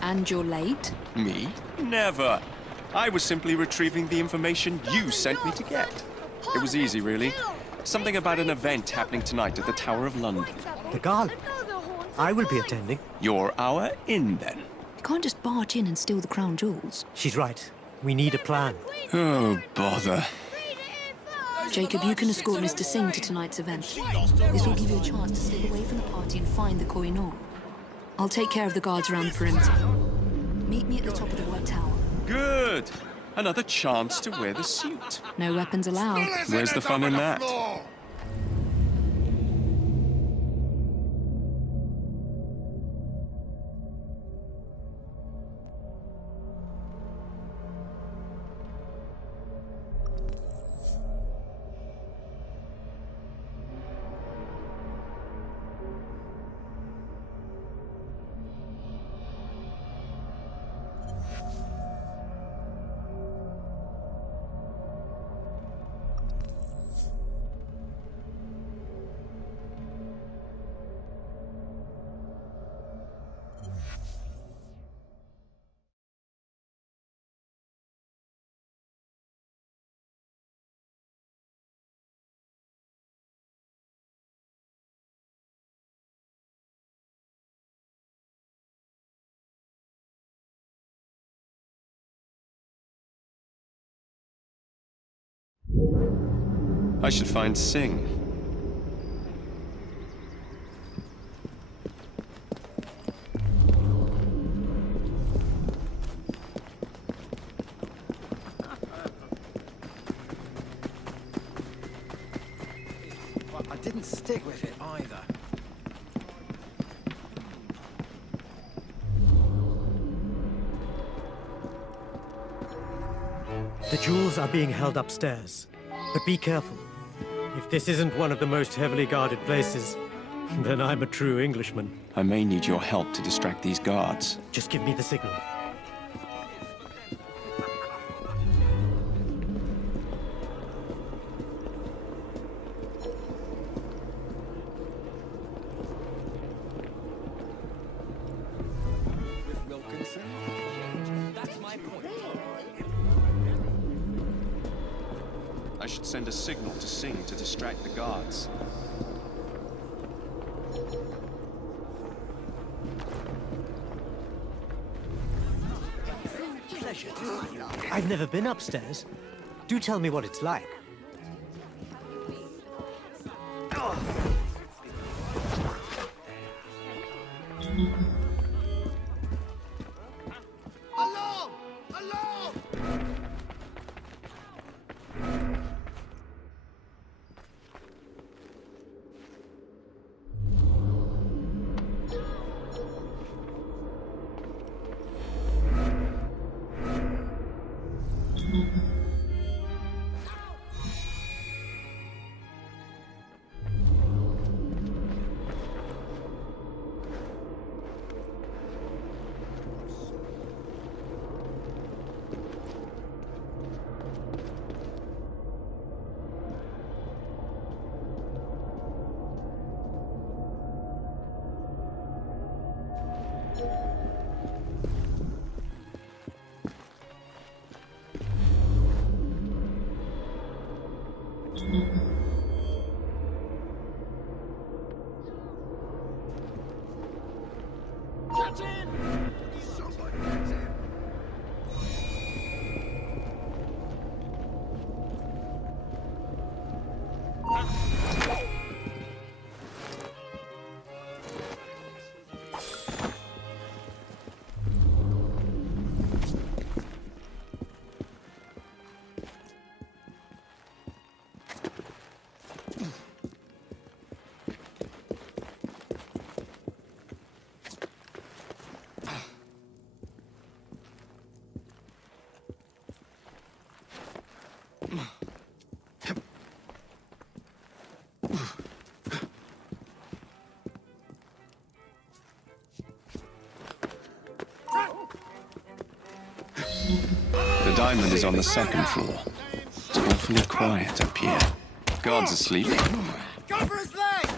And you're late? Me? Never. I was simply retrieving the information you sent me to get. It was easy, really. Something about an event happening tonight at the Tower of London. The Gala? I will be attending. You're our in, then. You can't just barge in and steal the crown jewels. She's right. We need a plan. Oh, bother. Jacob, you can escort Mr. Singh to tonight's event. This will give you a chance to slip away from the party and find the Koh-i-Noor. I'll take care of the guards around the perimeter. Meet me at the top of the White Tower. Good. Another chance to wear the suit. No weapons allowed. Where's the fun in that? I should find Singh. I didn't stick with it either. The jewels are being held upstairs. But be careful. If this isn't one of the most heavily guarded places, then I'm a true Englishman. I may need your help to distract these guards. Just give me the signal. I should send a signal to Singh to distract the guards. I've never been upstairs. Do tell me what it's like. Alarm! Alarm! Get in! Somebody get in! The diamond is on the second floor. It's awfully quiet up here. Guards asleep. Go for his legs!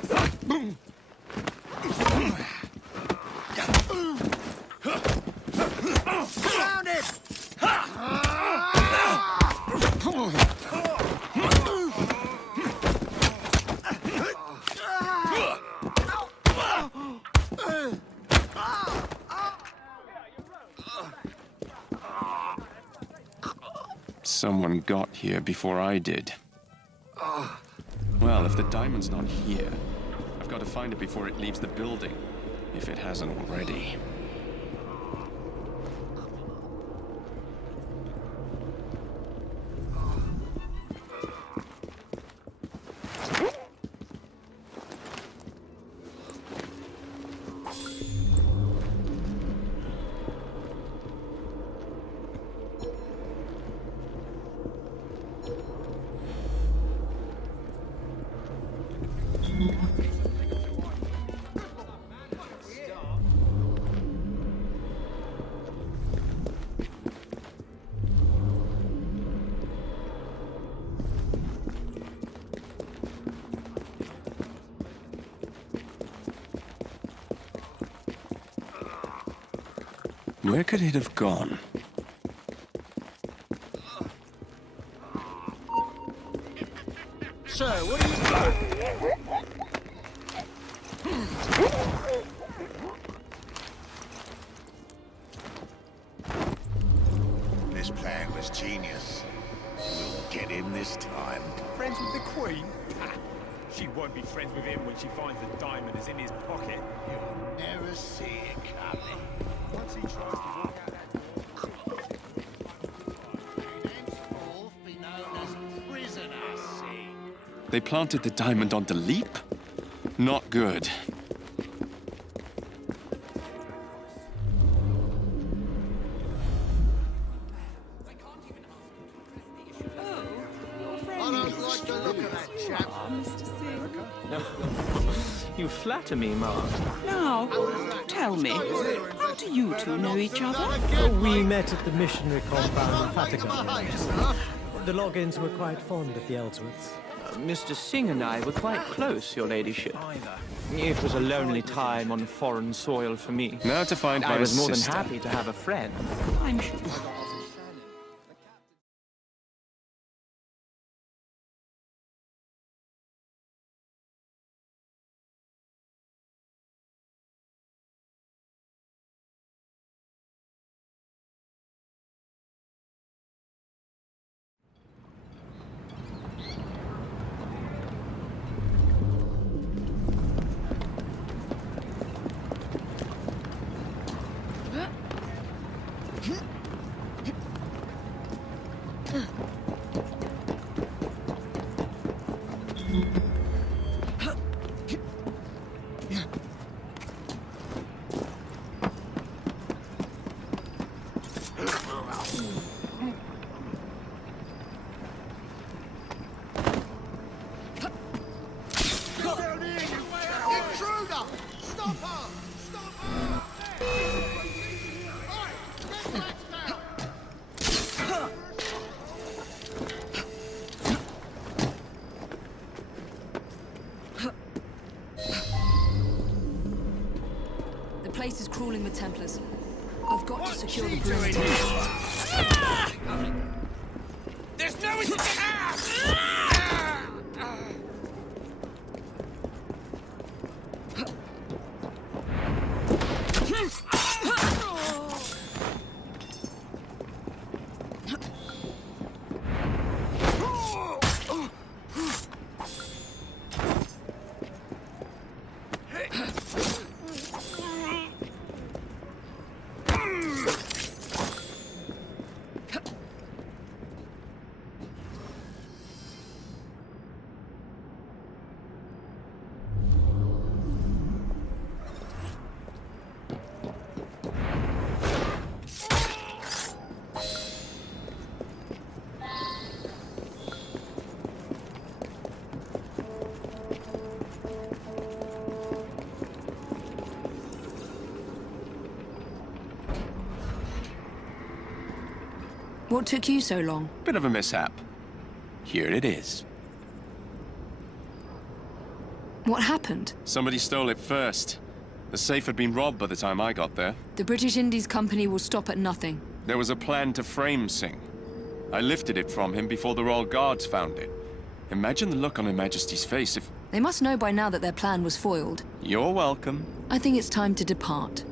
Someone got here before I did. Well, if the diamond's not here, I've got to find it before it leaves the building, if it hasn't already. Where could it have gone? Sir, what are you doing? This plan was genius. We'll get him this time. Friends with the Queen? Ha! She won't be friends with him when she finds the diamond is in his pocket. You'll never see it coming. Once he tries to walk out that door... You'll henceforth be known as Prisoner C. They planted the diamond on Leap? Not good. I don't like the look of that chap. You flatter me, Mark. Now, tell me, how do you two know each other? We met at the missionary compound in Fatica. The Loggins were quite fond of the Ellsworths. Mr. Singh and I were quite close, your ladyship. It was a lonely time on foreign soil for me. Now to find my I was more than sister. happy to have a friend. I'm sure. Intruder! Stop her! Stop her! Oi! Get back down! The place is crawling with Templars. I've got to secure the perimeter. There's no escape! What took you so long? Bit of a mishap. Here it is. What happened? Somebody stole it first. The safe had been robbed by the time I got there. The British Indies Company will stop at nothing. There was a plan to frame Singh. I lifted it from him before the Royal Guards found it. Imagine the look on Her Majesty's face if... They must know by now that their plan was foiled. You're welcome. I think it's time to depart.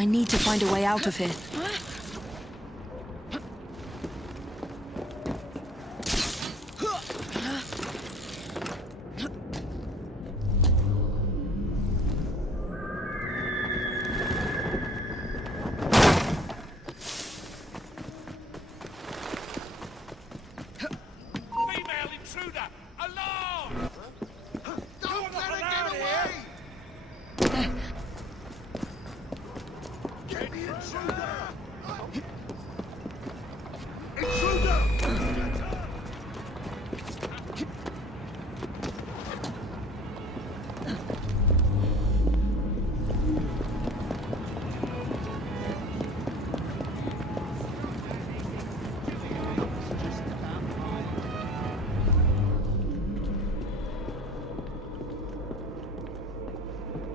I need to find a way out of here. Female intruder! Alarm! Don't let her get away! Get the intruder! Intruder!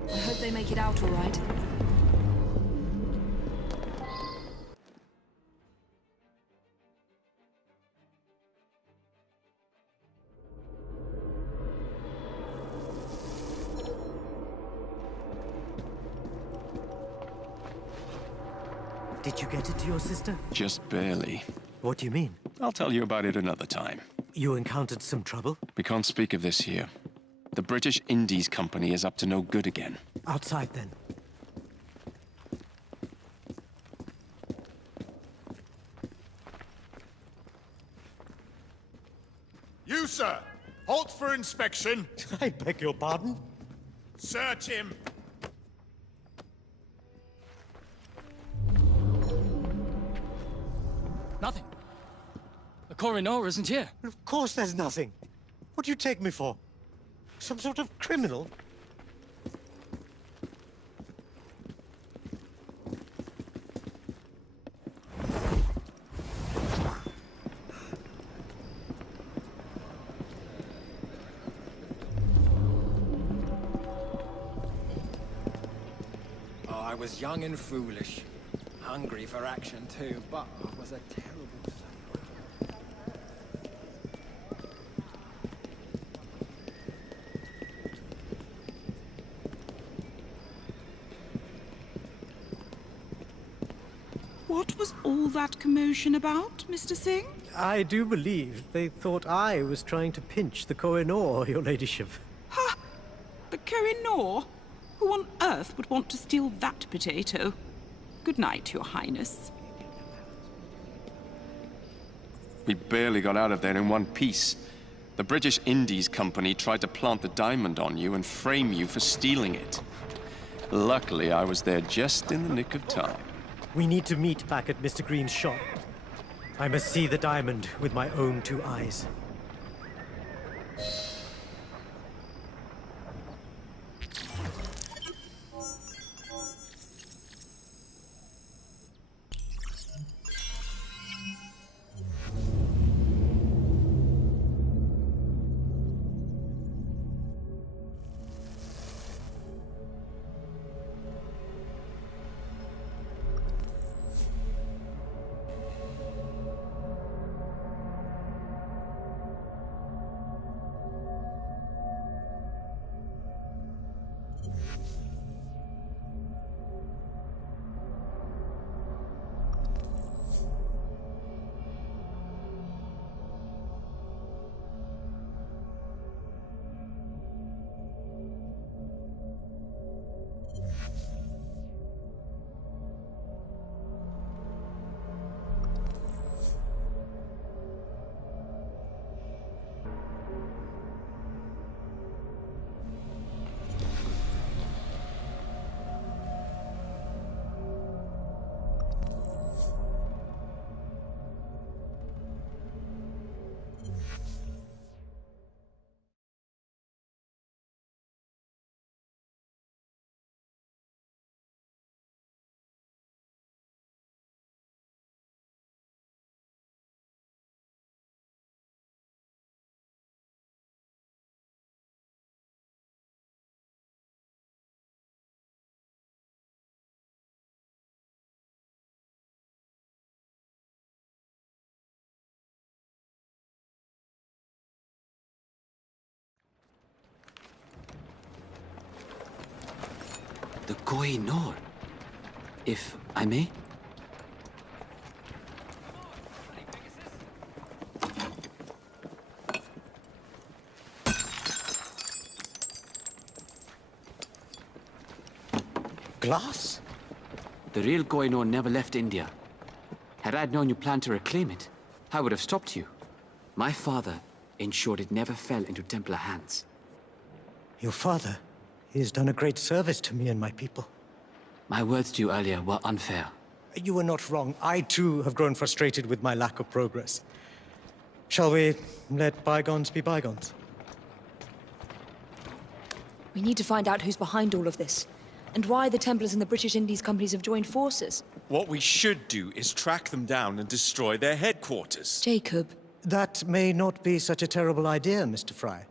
I hope they make it out all right. Did you get it to your sister? Just barely. What do you mean? I'll tell you about it another time. You encountered some trouble? We can't speak of this here. The British Indies Company is up to no good again. Outside, then. You, sir! Halt for inspection! I beg your pardon? Search him! Nothing. The coroner isn't here. Of course there's nothing. What do you take me for? Some sort of criminal? Oh, I was young and foolish. Hungry for action too, but I was a terrible son. What was all that commotion about, Mr. Singh? I do believe they thought I was trying to pinch the Koh-i-Noor, your ladyship. Ha! The Koh-i-Noor? Who on earth would want to steal that potato? Good night, Your Highness. We barely got out of there in one piece. The British Indies Company tried to plant the diamond on you and frame you for stealing it. Luckily, I was there just in the nick of time. We need to meet back at Mr. Green's shop. I must see the diamond with my own two eyes. The Koh-i-Noor. If I may? Glass? The real Koh-i-Noor never left India. Had I known you planned to reclaim it, I would have stopped you. My father ensured it never fell into Templar hands. Your father? He has done a great service to me and my people. My words to you earlier were unfair. You were not wrong. I, too, have grown frustrated with my lack of progress. Shall we let bygones be bygones? We need to find out who's behind all of this, and why the Templars and the British Indies companies have joined forces. What we should do is track them down and destroy their headquarters. Jacob. That may not be such a terrible idea, Mr. Fry.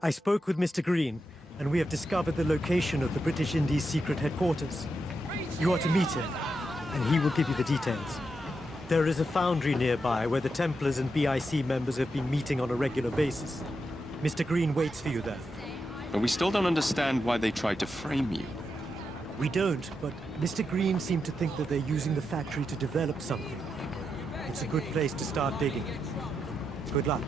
I spoke with Mr. Green, and we have discovered the location of the British Indies secret headquarters. You are to meet him, and he will give you the details. There is a foundry nearby where the Templars and BIC members have been meeting on a regular basis. Mr. Green waits for you there. But we still don't understand why they tried to frame you. We don't, but Mr. Green seemed to think that they're using the factory to develop something. It's a good place to start digging. Good luck.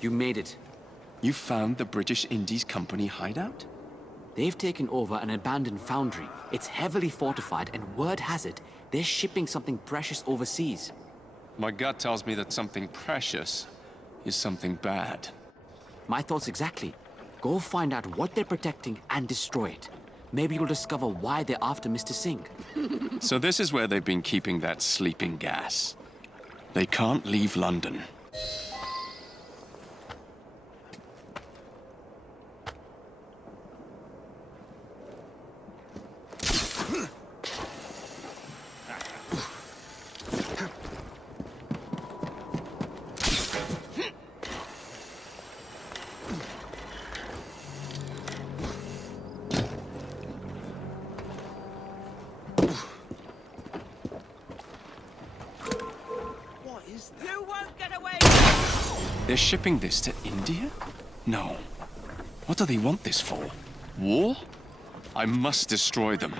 You made it. You found the British Indies Company hideout? They've taken over an abandoned foundry. It's heavily fortified, and word has it, they're shipping something precious overseas. My gut tells me that something precious is something bad. My thoughts exactly. Go find out what they're protecting and destroy it. Maybe you'll discover why they're after Mr. Singh. So this is where they've been keeping that sleeping gas. They can't leave London. They're shipping this to India? No. What do they want this for? War? I must destroy them.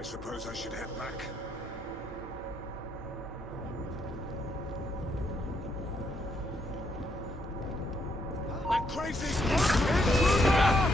I suppose I should head back. That crazy intruder!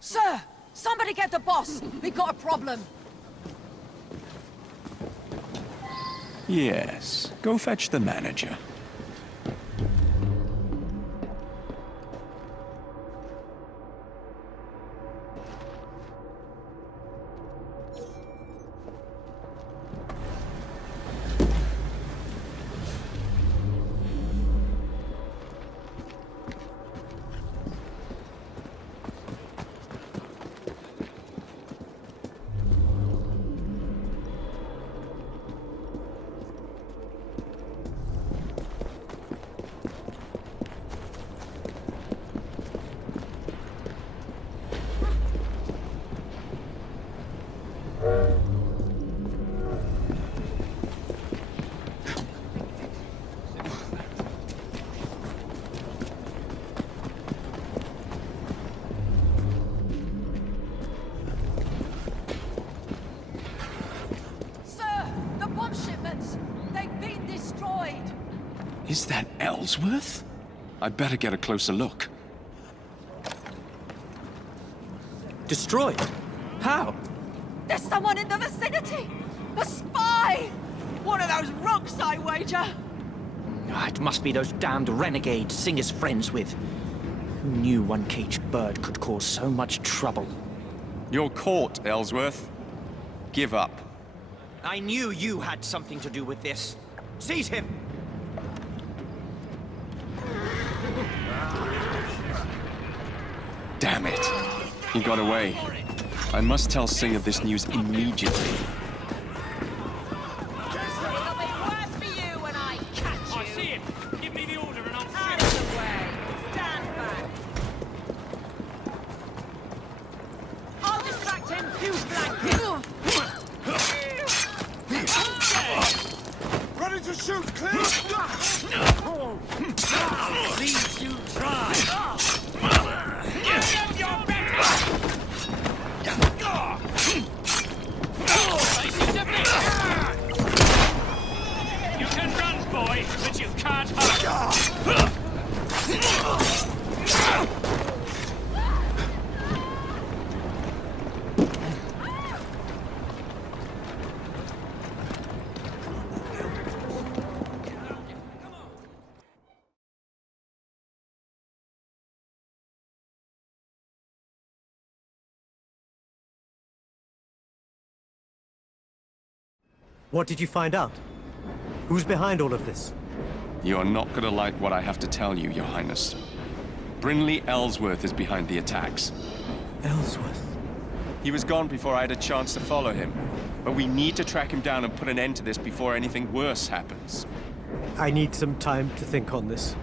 Sir! Somebody get the boss! We got a problem! Yes, go fetch the manager. Is that Ellsworth? I'd better get a closer look. Destroyed? How? There's someone in the vicinity! A spy! One of those rooks, I wager! It must be those damned renegades Singer's friends with. Who knew one caged bird could cause so much trouble? You're caught, Ellsworth. Give up. I knew you had something to do with this. Seize him! Damn it. He got away. I must tell Singer this news immediately. It'll be worse for you when I catch you! I see him! Give me the order and I'll Out of the way! Stand back! I'll distract him! You flank him! Ready to shoot, clear! Please you try! Give him your better! What did you find out? Who's behind all of this? You're not gonna like what I have to tell you, Your Highness. Brinley Ellsworth is behind the attacks. Ellsworth? He was gone before I had a chance to follow him. But we need to track him down and put an end to this before anything worse happens. I need some time to think on this.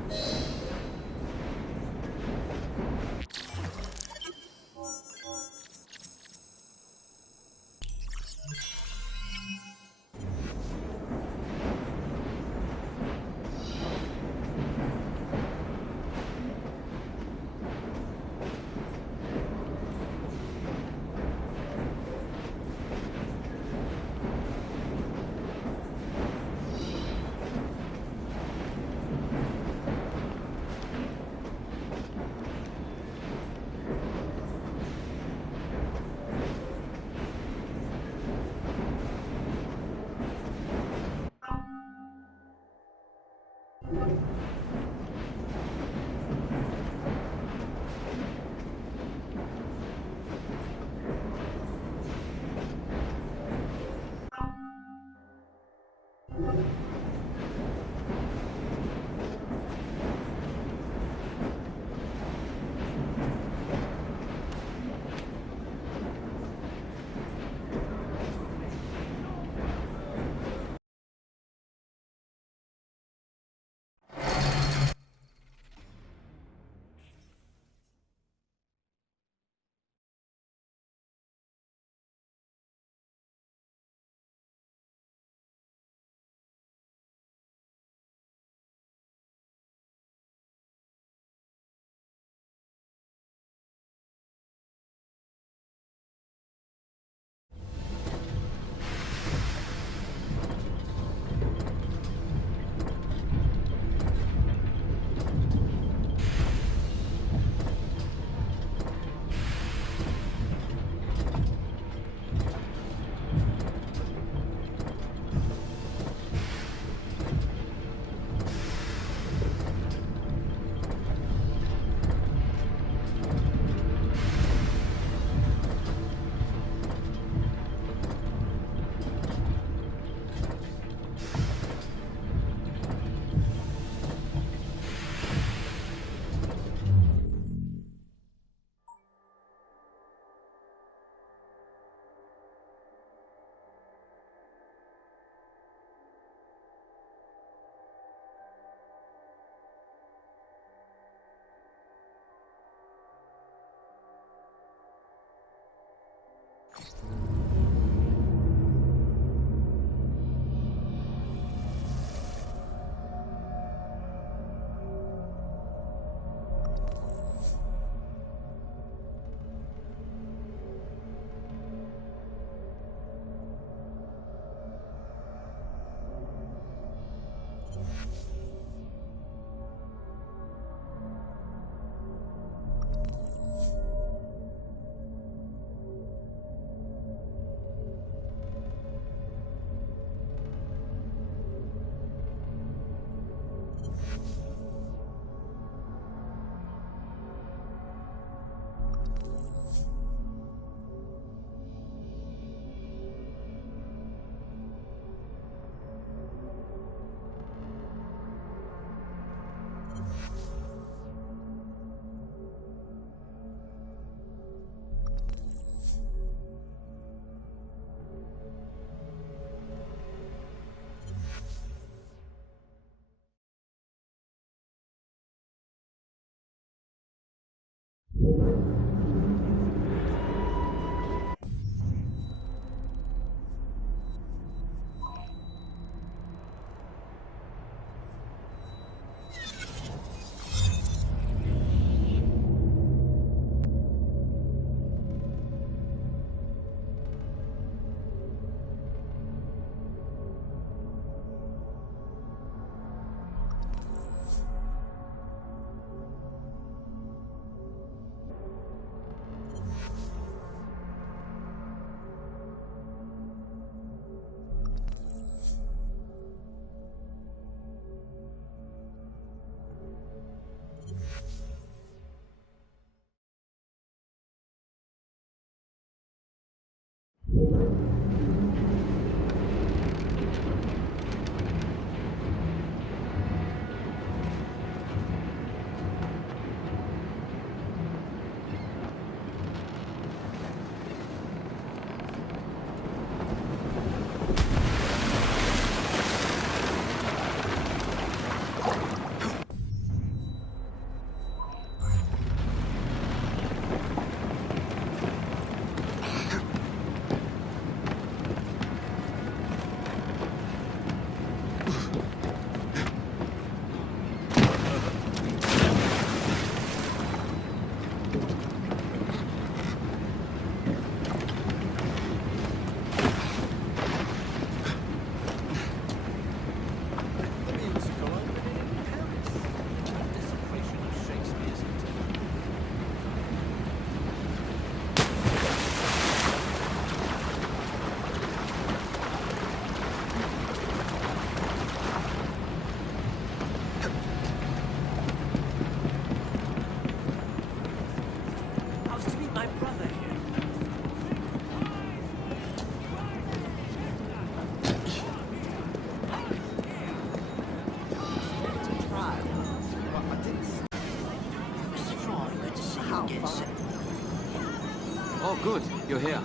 Oh, good. You're here.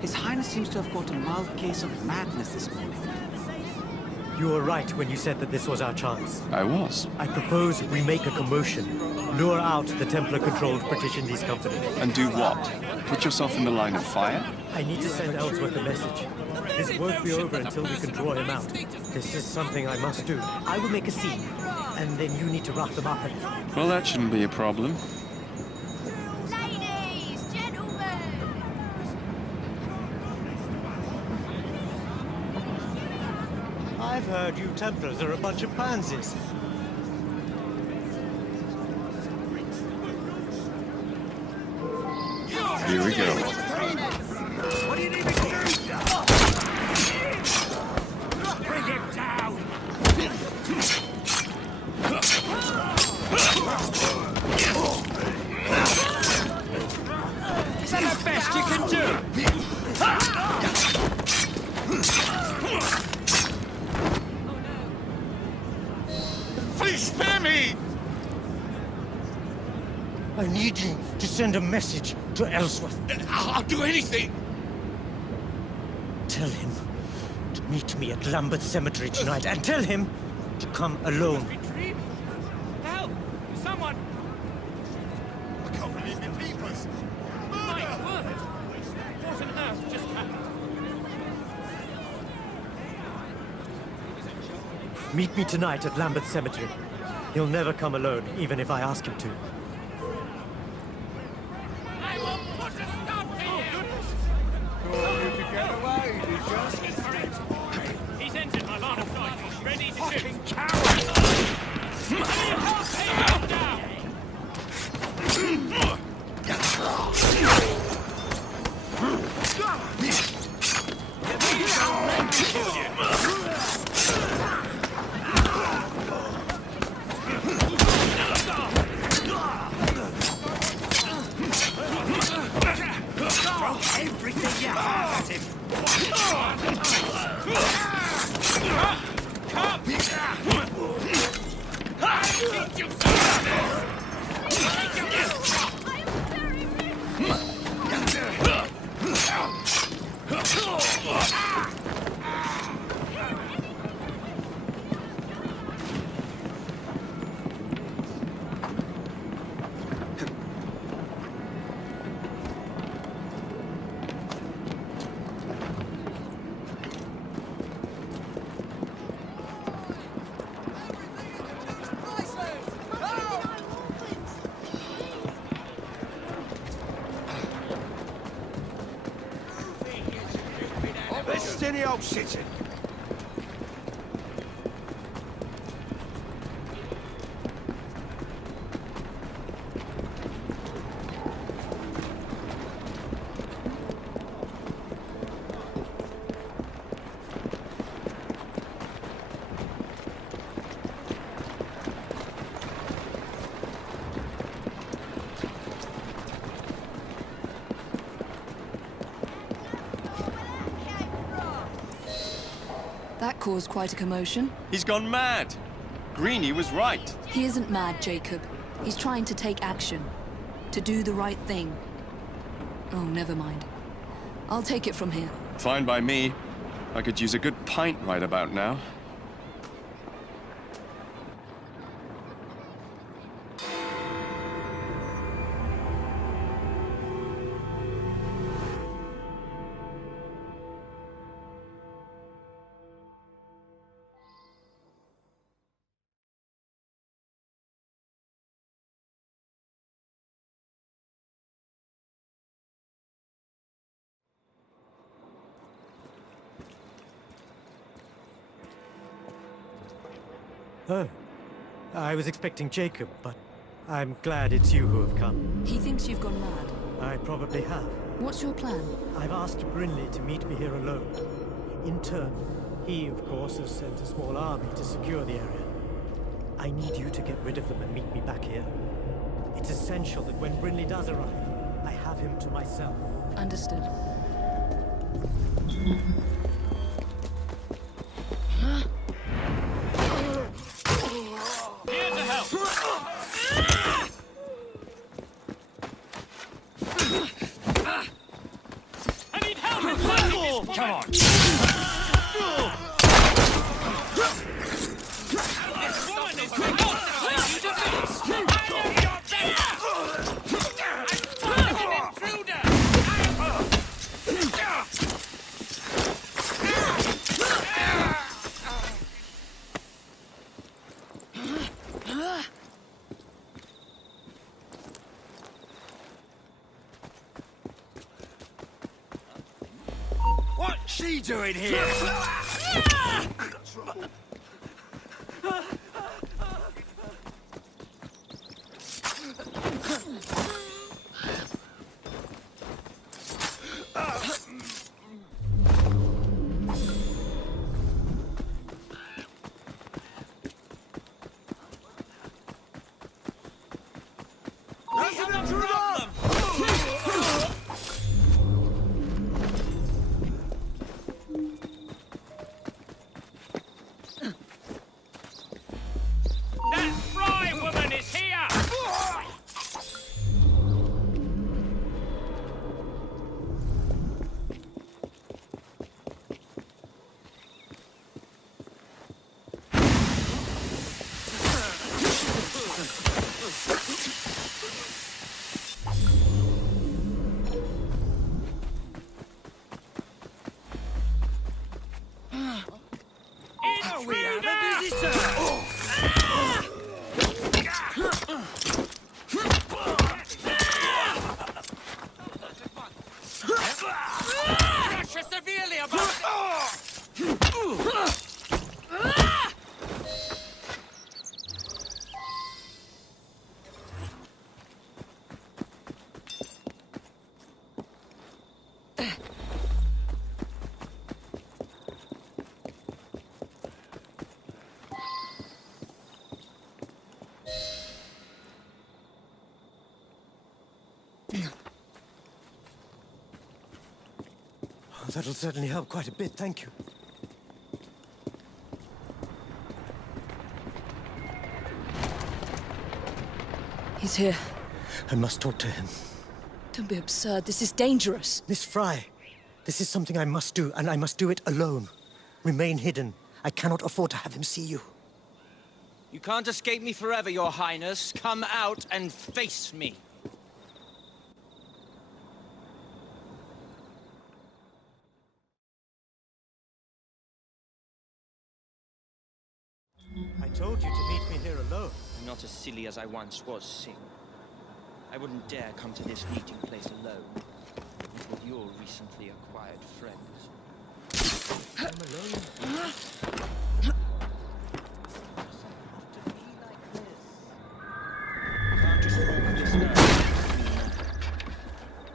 His Highness seems to have caught a mild case of madness this morning. You were right when you said that this was our chance. I was. I propose we make a commotion, lure out the Templar-controlled British Indies Company. And do what? Put yourself in the line of fire? I need to send Ellsworth a message. This won't be over until we can draw him out. This is something I must do. I will make a scene, and then you need to rough them up. Well, that shouldn't be a problem. Ladies, gentlemen! I've heard you Templars are a bunch of pansies. Here we go. What do you need me to do? Bring him down! Is that the best you can do? Please spare me! I need you to send a message to Ellsworth. I'll do anything! Tell him to meet me at Lambeth Cemetery tonight, and tell him to come alone. Help! Someone! I can't believe the peepers! My word! What on earth just happened? Meet me tonight at Lambeth Cemetery. He'll never come alone, even if I ask him to. I will put a stop to you! He's entered my line of sight. He's ready to shoot. Coward! Everything you have at him! Steady old sitting. That caused quite a commotion. He's gone mad. Greenie was right. He isn't mad, Jacob. He's trying to take action. To do the right thing. Oh, never mind. I'll take it from here. Fine by me. I could use a good pint right about now. Oh, I was expecting Jacob, but I'm glad it's you who have come. He thinks you've gone mad. I probably have. What's your plan? I've asked Brinley to meet me here alone. In turn, he, of course, has sent a small army to secure the area. I need you to get rid of them and meet me back here. It's essential that when Brinley does arrive, I have him to myself. Understood. Here to help! she doing here? That fry woman is here! Oh, that'll certainly help quite a bit, thank you. He's here. I must talk to him. Don't be absurd. This is dangerous. Miss Fry, this is something I must do, and I must do it alone. Remain hidden. I cannot afford to have him see you. You can't escape me forever, Your Highness. Come out and face me. I told you to meet me here alone. I'm not as silly as I once was, Sing. I wouldn't dare come to this meeting place alone, with your recently acquired friends. I'm alone. Can't just walk this earth.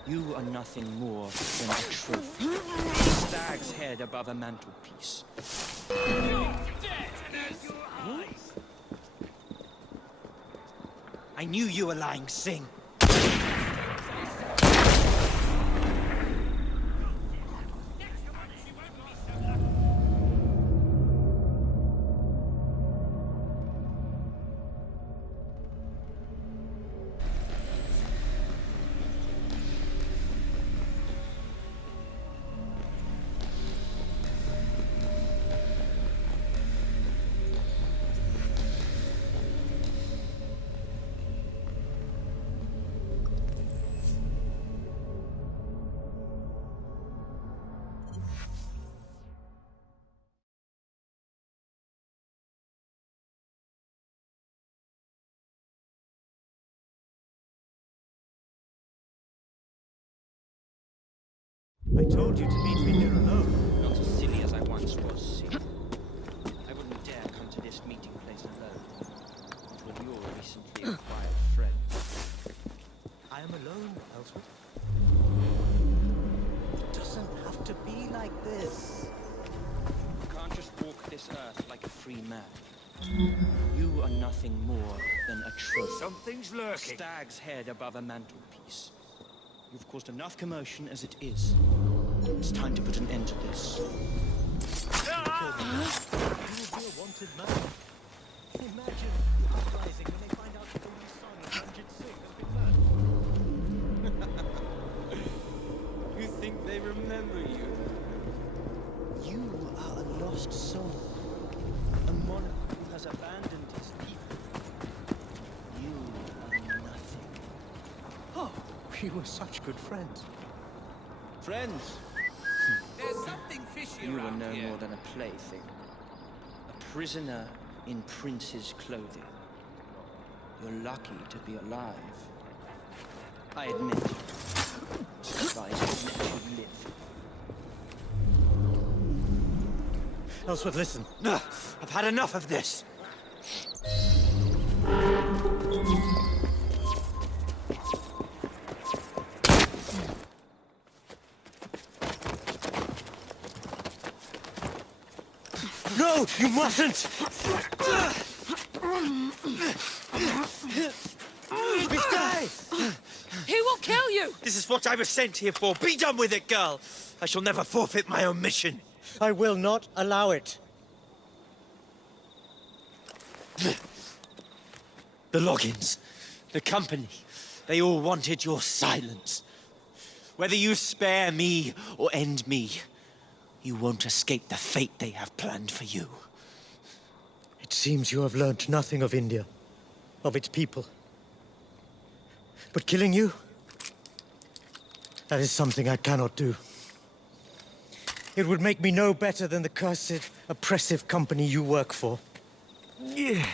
You are nothing more than a trophy. A stag's head above a mantelpiece. I knew you were lying, Sing. I told you to meet me here alone. Not as silly as I once was, Sing. I wouldn't dare come to this meeting place alone, not with your recently acquired friend. I am alone, Ellsworth. It doesn't have to be like this. You can't just walk this earth like a free man. You are nothing more than a trophy. Something's lurking. Stag's head above a mantelpiece. You've caused enough commotion as it is. It's time to put an end to this. You will be a wanted man. Imagine the uprising when they find out that the new son of Ranjit Singh has been murdered. You think they remember you? You are a lost soul. A monarch who has abandoned his people. You are nothing. Oh, we were such good friends. Friends? There's something fishy You are around no here. more than a plaything. A prisoner in prince's clothing. You're lucky to be alive. I admit, otherwise I'd let you live. Ellsworth, listen. I've had enough of this. No, you mustn't! Miss Day! He will kill you! This is what I was sent here for. Be done with it, girl! I shall never forfeit my own mission. I will not allow it. The Loggins, the company, they all wanted your silence. Whether you spare me or end me, you won't escape the fate they have planned for you. It seems you have learnt nothing of India, of its people. But killing you, that is something I cannot do. It would make me no better than the cursed, oppressive company you work for. Yeah.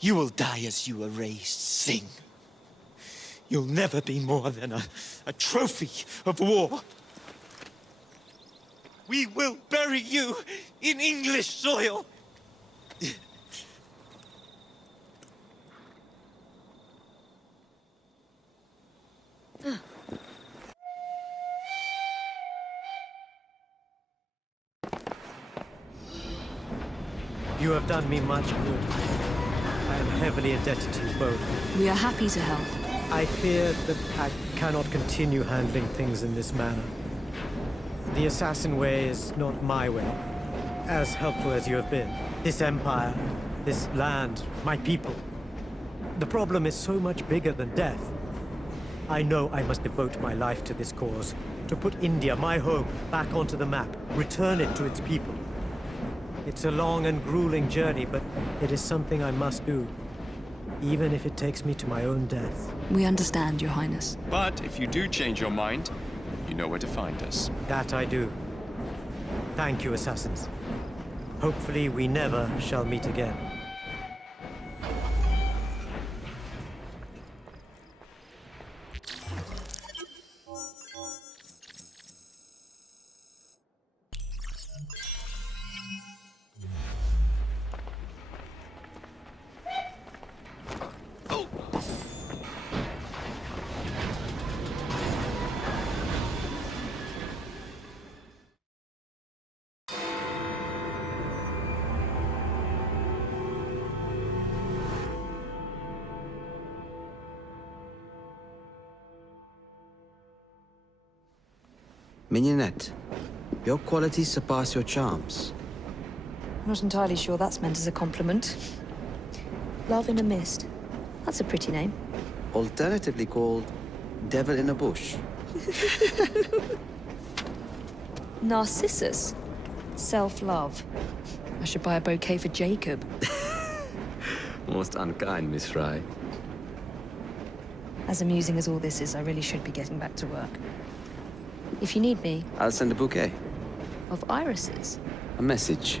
You will die as you erased Singh. You'll never be more than a trophy of war. We will bury you in English soil. You have done me much good. I am heavily indebted to you both. We are happy to help. I fear that I cannot continue handling things in this manner. The assassin way is not my way, as helpful as you have been. This empire, this land, my people. The problem is so much bigger than death. I know I must devote my life to this cause, to put India, my home, back onto the map, return it to its people. It's a long and grueling journey, but it is something I must do, even if it takes me to my own death. We understand, Your Highness. But if you do change your mind, you know where to find us. That I do. Thank you, assassins. Hopefully we never shall meet again. Mignonette, your qualities surpass your charms. I'm not entirely sure that's meant as a compliment. Love in a Mist. That's a pretty name. Alternatively called Devil in a Bush. Narcissus. Self-love. I should buy a bouquet for Jacob. Most unkind, Miss Fry. As amusing as all this is, I really should be getting back to work. If you need me... I'll send a bouquet. Of irises? A message.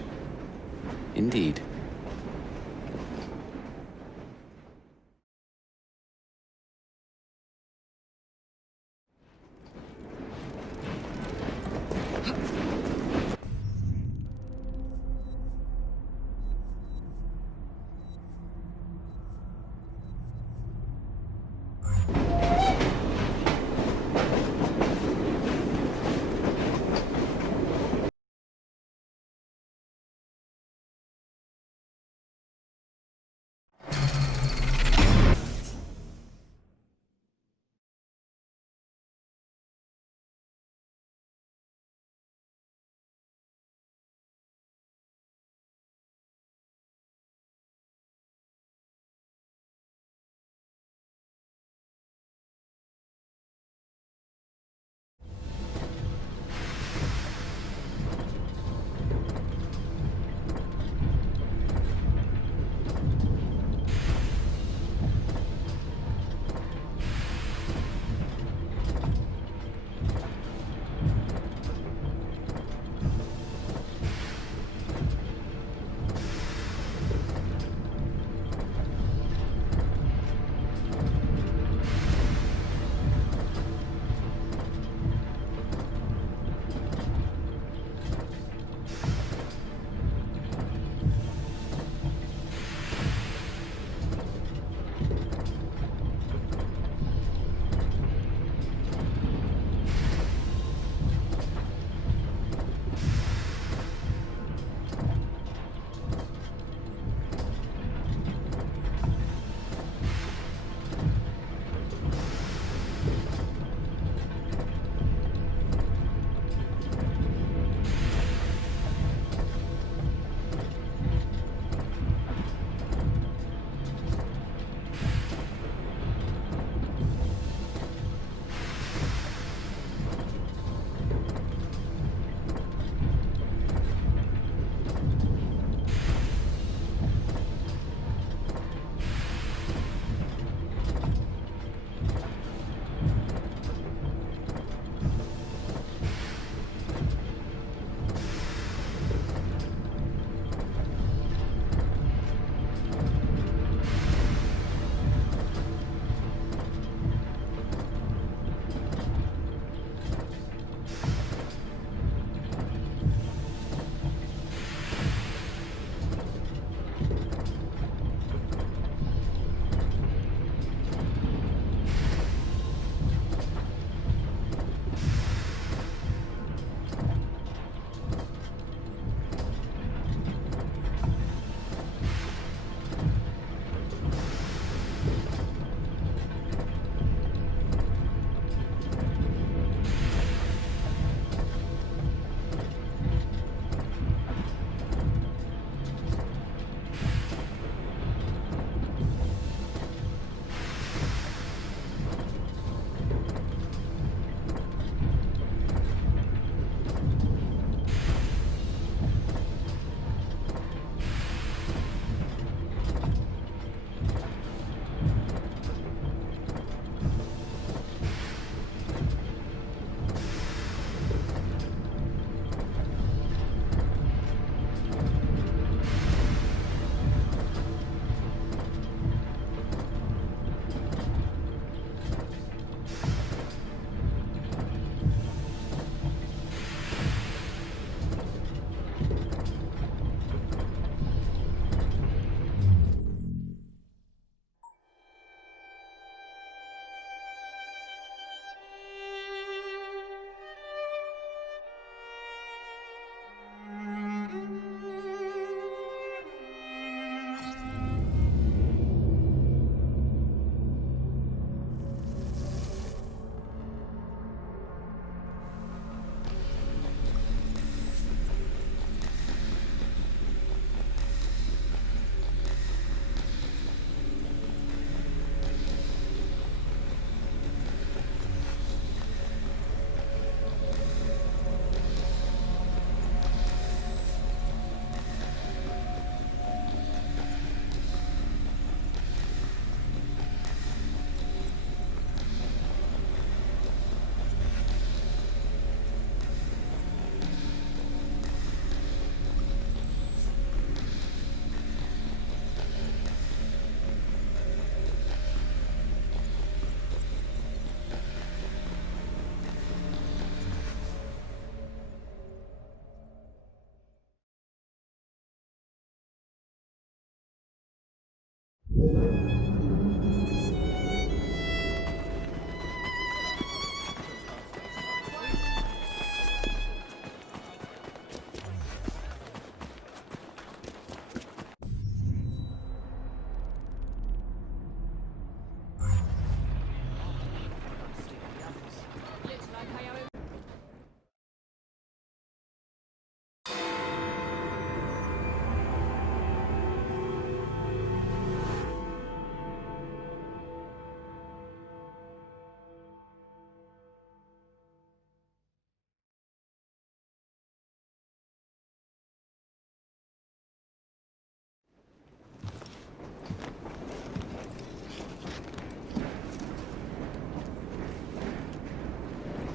Indeed.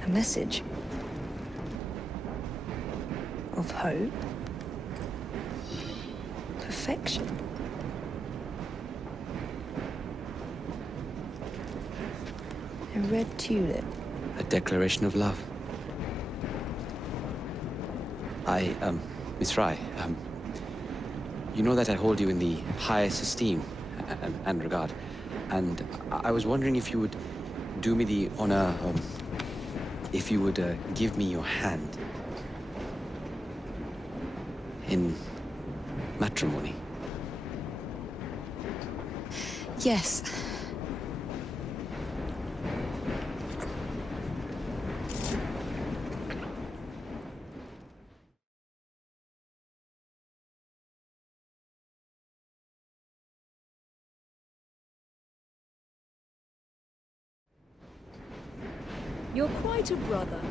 A message of hope, perfection. A red tulip. A declaration of love. Miss Fry, you know that I hold you in the highest esteem and regard, and I was wondering if you would do me the honor, if you would give me your hand in matrimony. Yes. You're quite a brother.